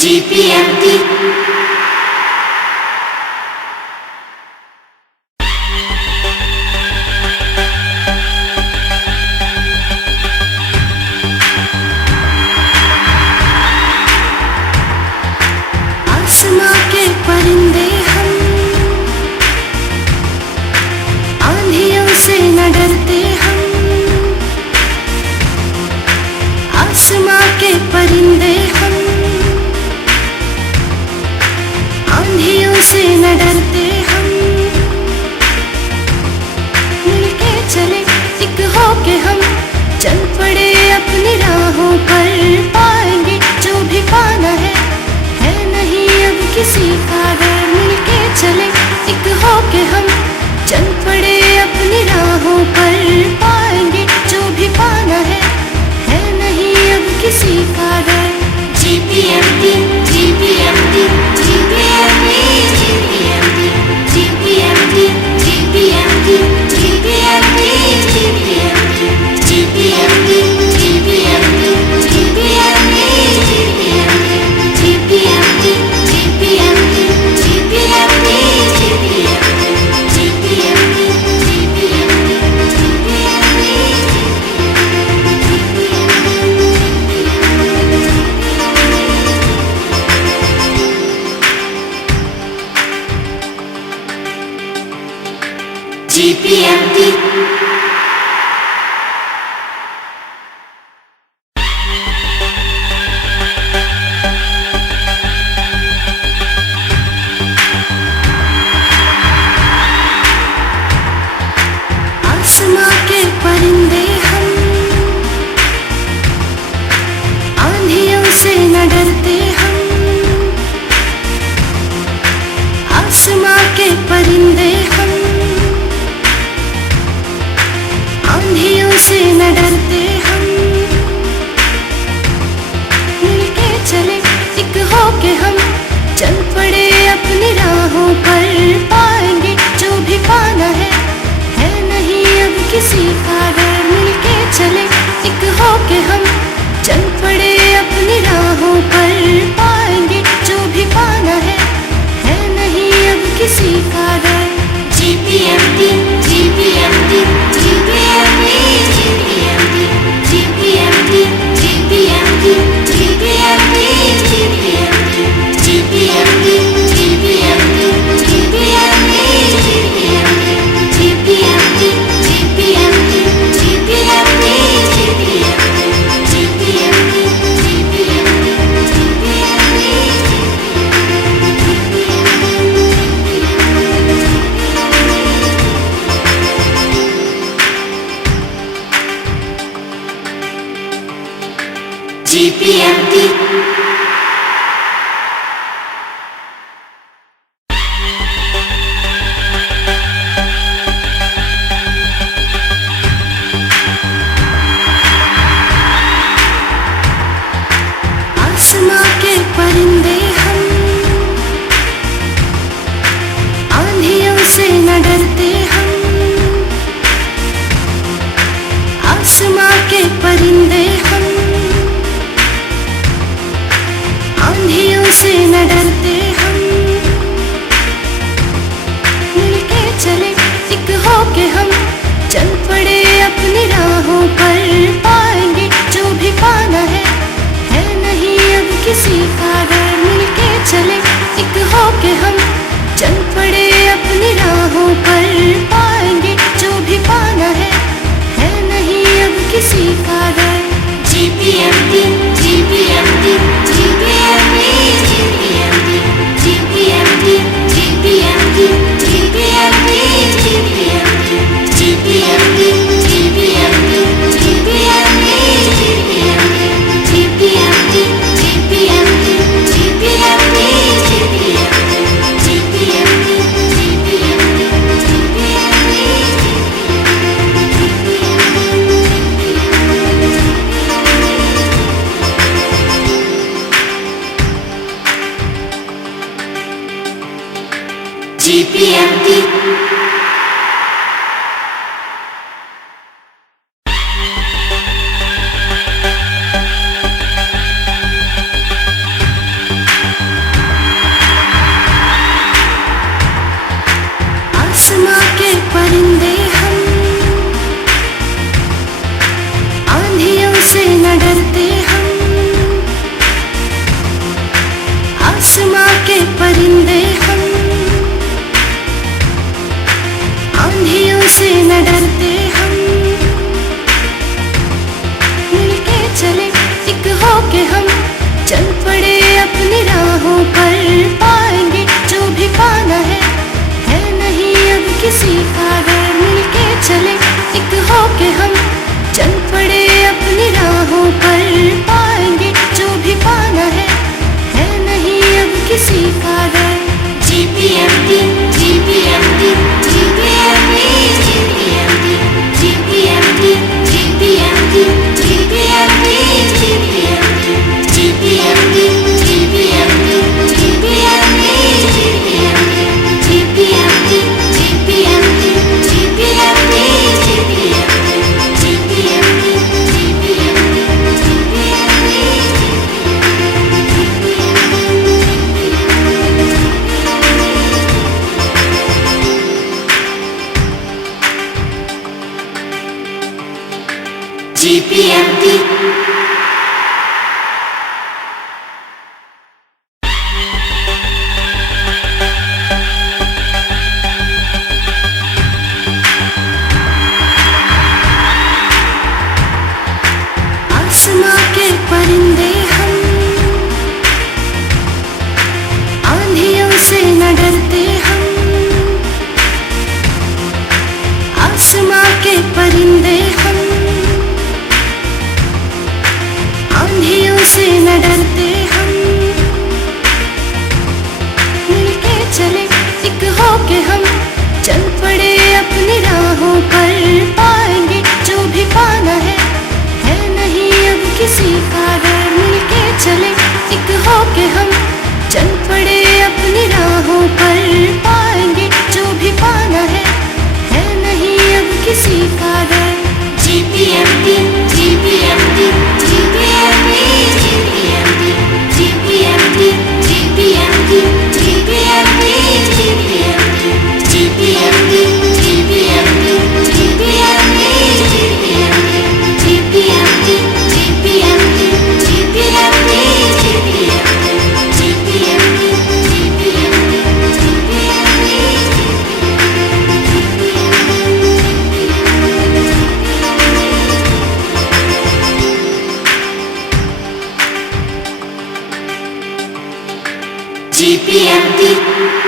GPMT आसमां के परिंदे हम आंधियों से न डरते हम। आसमां के परिंदे हम आंधियों से न डरते हम। मिलके चले एक होके हम चल पड़े अपनी राहों पर। पाएंगे जो भी पाना है नहीं अब किसी का डर। मिलके चले एक होके हम चल पड़े अपनी राहों पर। पाएंगे जो भी पाना है नहीं अब किसी का डर। GPMT GPMT GPMT GPMT GPMT GPMT GPMT GPMT GPMT GPMT GPMT आसमां के परिंदे हम आंधियों से न डरते हम। आसमां के परिंदे हम आंधियों से न डरते हम। मिलके चले एक होके हम चल पड़े अपनी राहों पर। पाएंगे जो भी पाना है नहीं अब किसी का डर। मिलके चले एक होके हम चल पड़े अपनी राहों पर। पाएंगे जो भी पाना है नहीं अब किसी का डर। GPMT GPMT GPMT GPMT GPMT GPMT GPMT GPMT GPMT GPMT GPMT आसमां के परिंदे हम आंधियों से न डरते हम। आसमां के परिंदे हम आंधियों से न डरते हम। मिलके चले एक होके हम चल पड़े अपनी राहों पर। पाएंगे जो भी पाना है नहीं अब किसी का डर। मिलके चले एक होके हम चल पड़े अपनी राहों पर। पाएंगे जो भी पाना है नहीं अब किसी का डर। GPMT GPMT GPMT GPMT GPMT GPMT GPMT GPMT GPMT GPMT GPMT के परिंदे हम, आंधियों से न डरते हम, मिलके चले एक होके हम, चल पड़े अपनी राहों पर, पाएंगे जो भी पाना है नहीं अब किसी का डर। मिलके चले एक होके हम, चल पड़े अपनी राहों पर, पाएंगे जो भी पाना है नहीं अब किसी का डर। GPMT, GPMT, GPMT, GPMT, GPMT, GPMT, GPMT, GPMT, GPMT, GPMT, GPMT, GPMT, GPMT. आसमां के परिंदे हम, आंधियों से न डरते हम, आसमां के परिंदे हम, आंधियों से न डरते हम, मिलके चले एक होके हम, चल पड़े अपनी राहों पर, पाएंगे जो भी पाना है नहीं अब किसी का डर। मिलके चले एक होके हम, चल पड़े अपनी राहों पर, पाएंगे जो भी पाना है नहीं अब किसी का डर। GPMT, GPMT, GPMT, GPMT, GPMT, GPMT, GPMT, GPMT, GPMT, GPMT, GPMT, GPMT, GPMT.